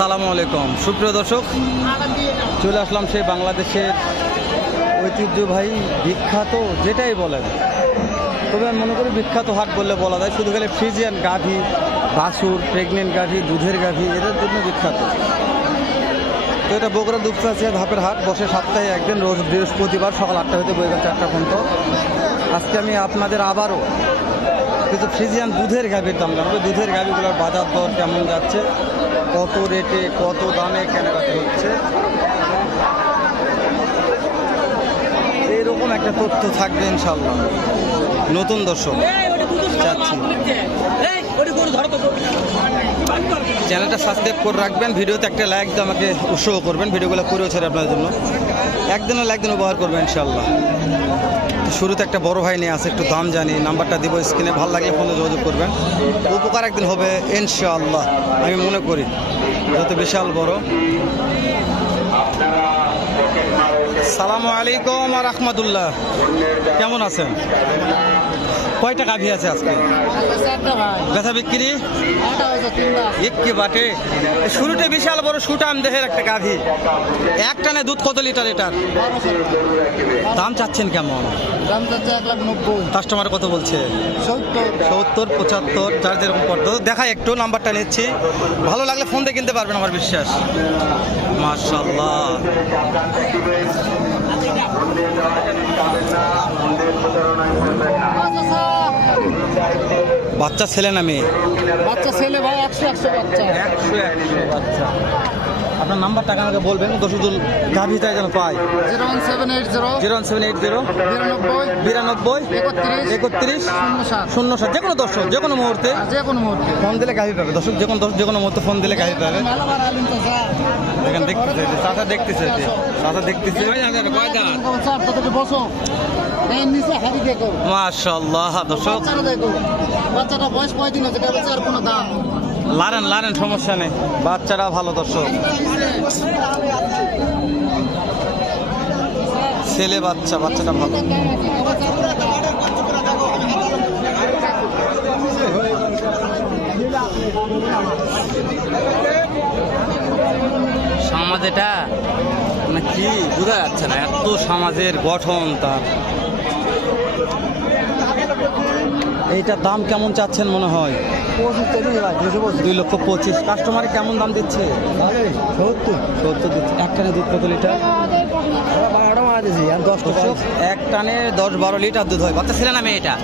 আসসালামু আলাইকুম সুপ্রিয় দর্শক, চলে আসলাম সেই বাংলাদেশের ঐতিহ্যবাহী বিখ্যাত যেটাই বলেন, তবে আমি মনে করি বিখ্যাত হাট বললে বলা যায়। শুধু খালি ফ্রিজিয়ান গাভী, বাছুর, প্রেগনেন্ট গাভী, দুধের গাভী এদের জন্য বিখ্যাত। তো এটা বগুড়া দুপচাচিয়া ধাপের হাট, বসে সপ্তাহে একদিন, রোজ বৃহস্পতিবার সকাল 8টা হতে বইকাল 4টা পর্যন্ত। আজকে আমি আপনাদের আবারও কিন্তু ফ্রিজিয়ান দুধের গাভীর দাম জানাবো। দুধের গাভীগুলোর বাজার দর কেমন যাচ্ছে, কত রেটে কত দামে কেনাকাটা হচ্ছে, এইরকম একটা তথ্য থাকবে ইনশাল্লাহ। নতুন দর্শক যাচ্ছি, চ্যানেলটা সাবস্ক্রাইব করে রাখবেন, ভিডিওতে একটা লাইক দিয়ে আমাকে উৎসাহ করবেন, ভিডিওগুলো করেও ছেড়ে আপনাদের জন্য একদিন উপহার করবেন ইনশাল্লাহ। শুরুতে একটা বড় ভাই নিয়ে আসে, একটু দাম জানি, নাম্বারটা দিব স্ক্রিনে, ভালো লাগলে ফোনে যোগাযোগ করবেন, উপকার একদিন হবে ইনশাআল্লাহ আমি মনে করি, যত বিশাল বড়। সালামু আলাইকুম ওয়া রাহমাতুল্লাহ, কেমন আছেন? কয়টা গাভী আছে আজকে? ব্যথা বিক্রি একটি বাটে। শুরুতে বিশাল বড় সুটাম দেহের একটা গাভী, এক টানে দুধ কত লিটার এটার? দাম চাচ্ছেন কেমন? দাম চাচ্ছে 1,90,000। কাস্টমার কত বলছে? 70, 75, যার যেরকম পড়তো। দেখাই একটু, নাম্বারটা নিচ্ছি, ভালো লাগলে ফোন দিয়ে কিনতে পারবেন, আমার বিশ্বাস। মাশাআল্লাহ, বাচ্চা ছেলে না মেয়ে? বাচ্চা ছেলে ভাই, 100 বাচ্চা। 100 বাচ্চা। আপনার নাম্বারটা আমাকে বলবেন, দর্শকজন গাভী চাই যেন পাই। 01780 92 31 07। যে কোনো দর্শক যে কোনো মুহূর্তে ফোন দিলে গাভী পাবে। দর্শক যে কোনো মুহূর্তে ফোন দিলে গাভী পাবে। দেখেন, দেখতেছে চাচা, দেখতেছে চাচা, দেখতেছে। মাশাআল্লাহ দর্শক, বাচ্চাটা বয়স 5 দিন আছে, আর কোনো দাম লারেন সমস্যা নেই, বাচ্চারা ভালো। দর্শক ছেলে বাচ্চাটা ভালো। সমাজ এটা মানে কি বোঝা যাচ্ছে না, এত সমাজের গঠন তার। এইটার দাম কেমন চাচ্ছেন মনে হয়? 2,25,000। কাস্টমারে কেমন দাম দিচ্ছে? 70 দিচ্ছে। এক টানে দুধ কত লিটার? 10 এক টানে 10-12 লিটার দুধ হয়। বাচ্চা ছেলে না মেয়ে? এটা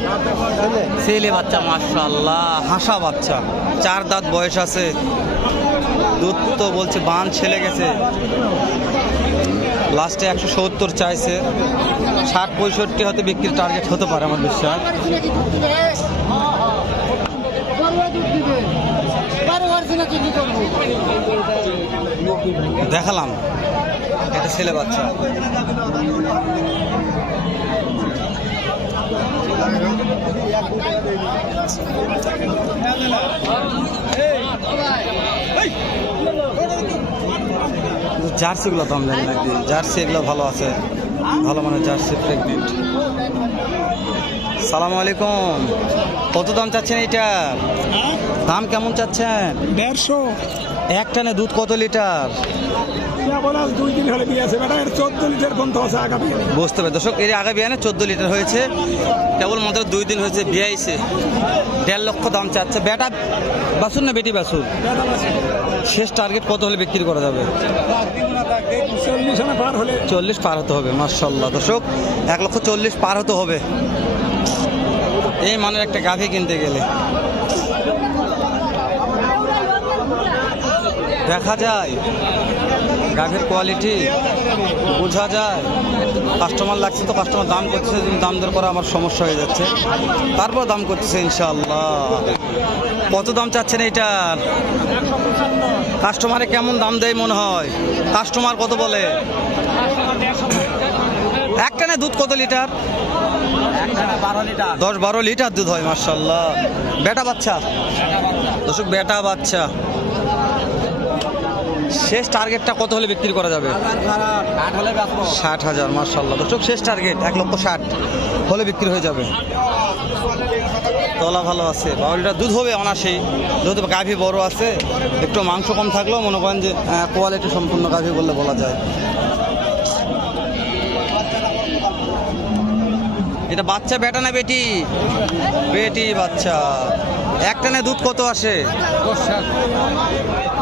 ছেলে বাচ্চা। মাশাআল্লাহ, হাসা বাচ্চা, 4 দাঁত বয়স আছে। দুধ তো বলছে বান ছেলে গেছে। লাস্টে 170 চাইছে, 60-65 হতে বিক্রির টার্গেট হতে পারে আমার বিশ্বাস। দেখালাম, এটা ছেলে বাচ্চা। জার্সিগুলো দাম জানি নাকি? জার্সি এগুলো ভালো আছে, ভালো মানে জার্সি প্রেগনেন্ট। সালামু আলাইকুম, কত দাম চাচ্ছেন এইটার? দাম কেমন চাচ্ছেন? 150। এক টানে দুধ কত লিটার? 2 দিন হলে বিয়ে আছে, বেটা এর 14 লিটার পর্যন্ত আছে আগামী। বুঝতে পারে দর্শক, এর আগে বিয়ানে 14 লিটার হয়েছে, কেবল মাত্র 2 দিন হয়েছে বিয়ে আইছে। 1.5 লক্ষ দাম চাচ্ছে। বেটা বাছুর না বেটি বাছুর? শেষ টার্গেট কত হলে বিক্রি করা যাবে? 40 পার হতে হবে। মাশাআল্লাহ দর্শক, 1,40,000 পার হতে হবে এই মানের একটা গাভী কিনতে গেলে। দেখা যায় গাভীর কোয়ালিটি বোঝা যায়। কাস্টমার লাগছে তো, কাস্টমার দাম করতেছে, দাম দর করা আমার সমস্যা হয়ে যাচ্ছে, তারপর দাম করতেছে ইনশাআল্লাহ। কত দাম চাচ্ছেন এইটার? কাস্টমারে কেমন দাম দেয় মনে হয়? কাস্টমার কত বলে? এক টানে দুধ কত লিটার? 10-12 লিটার দুধ হয়। মাশাআল্লাহ, বেটা বাচ্চা দর্শক, বেটা বাচ্চা। শেষ টার্গেটটা কত হলে বিক্রি করা যাবে? 60,000। মাশাআল্লাহ দর্শক, শেষ টার্গেট 1,60,000 হলে বিক্রি হয়ে যাবে। তলা ভালো আছে, 12 লিটার দুধ হবে অনাসেই। যেহেতু গাভী বড় আছে, একটু মাংস কম থাকলেও মনে করেন যে কোয়ালিটি সম্পূর্ণ গাভী বললে বলা যায়। এটা বাচ্চা বেটা না বেটি? বেটি বাচ্চা। একটানে দুধ কত আসে?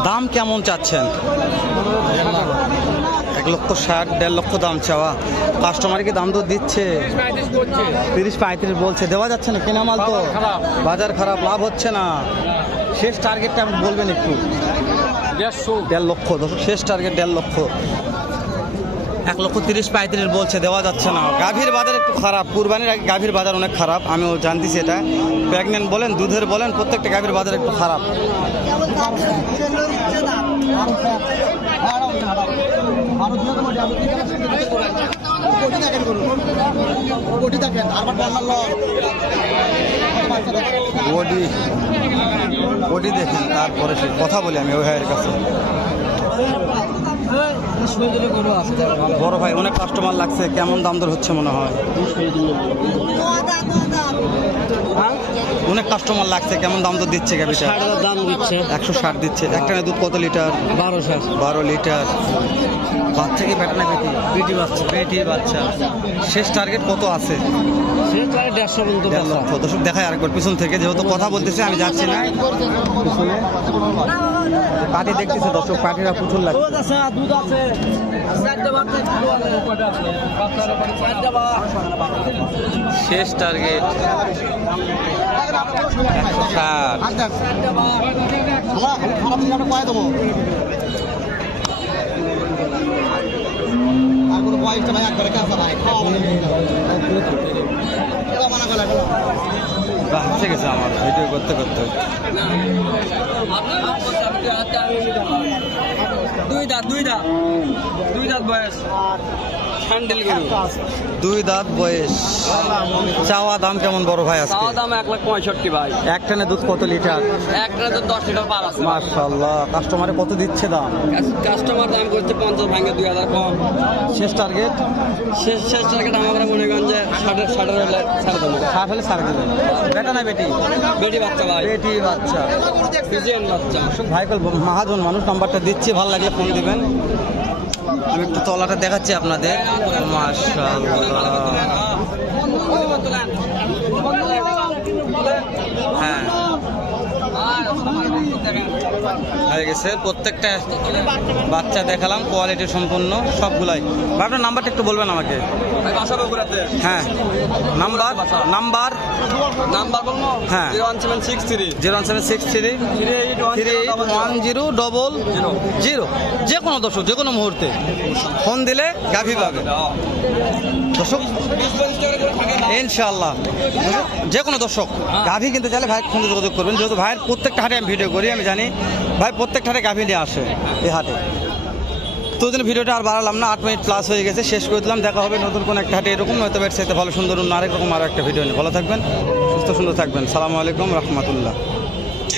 দাম কেমন চাচ্ছেন? 1,60,000 1,50,000 দাম চাওয়া। কাস্টমার কি দাম দর দিচ্ছে? 30-35 বলছে, দেওয়া যাচ্ছে না। কেনা মাল তো, বাজার খারাপ, লাভ হচ্ছে না। শেষ টার্গেটটা আপনি বলবেন একটু। 1.5 লক্ষ দর্শক, শেষ টার্গেট 1.5 লক্ষ। 1,30,35 বলছে, দেওয়া যাচ্ছে না। গাভীর বাজার একটু খারাপ, কুরবানির আগে গাভীর বাজার অনেক খারাপ, আমিও জানতেছি এটা। প্রেগনেন্ট বলেন, দুধের বলেন, প্রত্যেকটা গাভীর বাজার একটু খারাপ। ওটি দেখেন, তারপরে সে কথা বলি আমি ওই ভাইয়ের কাছে। বড় ভাই, অনেক কাস্টমার লাগছে, কেমন দাম দর হচ্ছে মনে হয়? অনেক কাস্টমার লাগছে, কেমন দাম দর দিচ্ছে গাভীটা? দাম দিচ্ছে 160 দিচ্ছে। একটানে দুধ কত লিটার? 12 লিটার। বাচ্চা কি বেটা না বেটি? বেটি বাচ্চা। বেটি বাচ্চা। শেষ টার্গেট কত আছে? 1.5 লক্ষ। দর্শক দেখায় আরেকবার পিছন থেকে, যেহেতু কথা বলতেছে আমি যাচ্ছি না পিছনে। পাটি দেখতেছে দর্শক, পাটিরা প্রচুর লাগছে। শেষ টার্গেট 160। বাচ্চা গেছে আমার ভিডিও করতে করতে। দুই দাঁত বয়স। দুই দাঁত বয়স। চাওয়া দাম কেমন বড় ভাই? আজকে দাম 1,65,000 ভাই। একটানে দুধ কত লিটার? একটা তো 10 লিটার পার আছে। মাশাআল্লাহ। কাস্টমারে কত দিচ্ছে দাম? কাস্টমার দাম করছে 50 ভাঙে 2,000 কম। শেষ টার্গেট? শেষ টার্গেট আমরা মনে করেন যে 60 হলে ছাড় দেবো। 60 হলে ছাড় দেবেন। বেটা না বেটি? বেটি বাচ্চা ভাই। বেটি বাচ্চা। ফিজিয়ান বাচ্চা। ভাই কল মহাজন মানুষ, নাম্বারটা দিচ্ছি, ভালো লাগলে ফোন দিবেন। আমি একটু তলাটা দেখাচ্ছি আপনাদের। মাশাআল্লাহ। হ্যাঁ হয়ে গেছে। প্রত্যেকটা বাচ্চা দেখালাম, কোয়ালিটি সম্পূর্ণ সবগুলাই। ভাই আপনার নাম্বারটা একটু বলবেন আমাকে। হ্যাঁ, নাম্বার বলবো। হ্যাঁ, 01763 01763 381000। যে কোনো দর্শক যে কোনো মুহূর্তে ফোন দিলে গাভী পাবে দর্শক, ইনশাআল্লাহ। যে কোনো দর্শক গাভী কিনতে চাইলে ভাই ফোনে যোগাযোগ করবেন। যেহেতু ভাইয়ের প্রত্যেকটা হাটে আমি ভিডিও করি, আমি জানি ভাই প্রত্যেকটা হাটে গাভী নিয়ে আসে এই হাটে। তো ওই জন্য ভিডিওটা আর বাড়ালাম না, 8 মিনিট প্লাস হয়ে গেছে, শেষ করে দিলাম। দেখা হবে নতুন কোনো একটা হাটে এরকম, নয়তো এর সাথে ভালো সুন্দর অন্য আরেক রকম আরও একটা ভিডিও নিয়ে। ভালো থাকবেন, সুস্থ সুন্দর থাকবেন। সালামু আলাইকুম রহমতুল্লাহ।